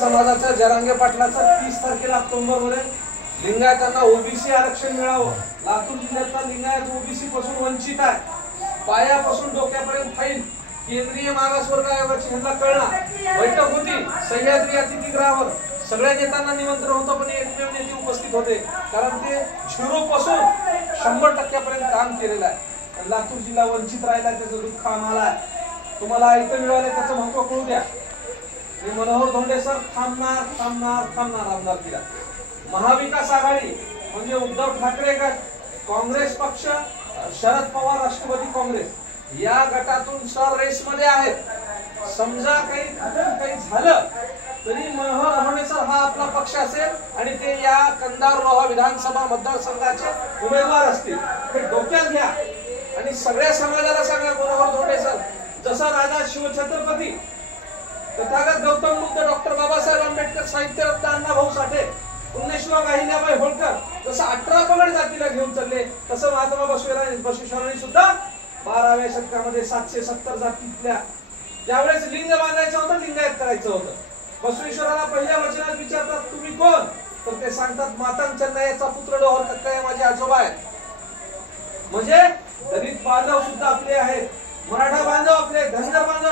समाजाच्या जरांगे पाटलाचा 30 तारखेला ऑक्टोबर मध्ये लिंगायतांना ओबीसी आरक्षण मिळावं। लातूर जिल्ह्यातला लिंगायत ओबीसी पासून वंचित आहे। पायापासून डोक्यापर्यंत फाईल केंद्रीय मागासवर्ग आयोगाची ह्यांना कळणार बैठक होती सह्याद्री अतिथीगृहावर। सगळ्या नेत्यांना निमंत्रण होतं पण एकमेव नेते उपस्थित होते कारण ते 0 पासून 100% काम केलेलं आहे। लातूर जिल्हा वंचित राहिला त्याचं दुःख आम्हाला आहे। तुम्हाला ऐकून मिळाले त्याचं महत्त्व कळू द्या। मनोहर धोंडे सर थांबणार आमदार केला। महाविकास आघाडी म्हणजे उद्धव ठाकरे गट, काँग्रेस पक्ष, शरद पवार राष्ट्रवादी काँग्रेस या गटातून सर रेस मध्ये आहेत। समजा काही झालं तरी मनोहर धोंडे सर हा आपला पक्ष असेल आणि ते या कंधार रोहा विधानसभा मतदारसंघाचे उमेदवार असतील हे डोक्यात घ्या आणि सगळ्या समाजाला सांगा मनोहर धोंडे सर जसा राजा शिवछत्रपती तथागत गौतम बुद्ध डॉक्टर बाबासाहेब आंबेडकर साहित्यरत्न अण्णाभाऊ साठे पुण्यश्लोक अहिल्याबाई होळकर जसं 18 पगड जातीला घेऊन चालले तसं महात्मा बसवेश्वरांनी सुद्धा 12व्या शतकामध्ये 770 जातीतल्या त्यावेळेस लिंग बांधायचं होतं लिंगायत करायचं होतं। बसवेश्वराला पहिल्या वचनात विचारतात तुम्ही कोण तर ते सांगतात मातांच्या न्यायाचा पुत्र डोहर कक्कया माझे आजोबा आहेत। म्हणजे दलित बांधव सुद्धा आपले आहेत, मराठा बांधव आपले, धनगर बांधव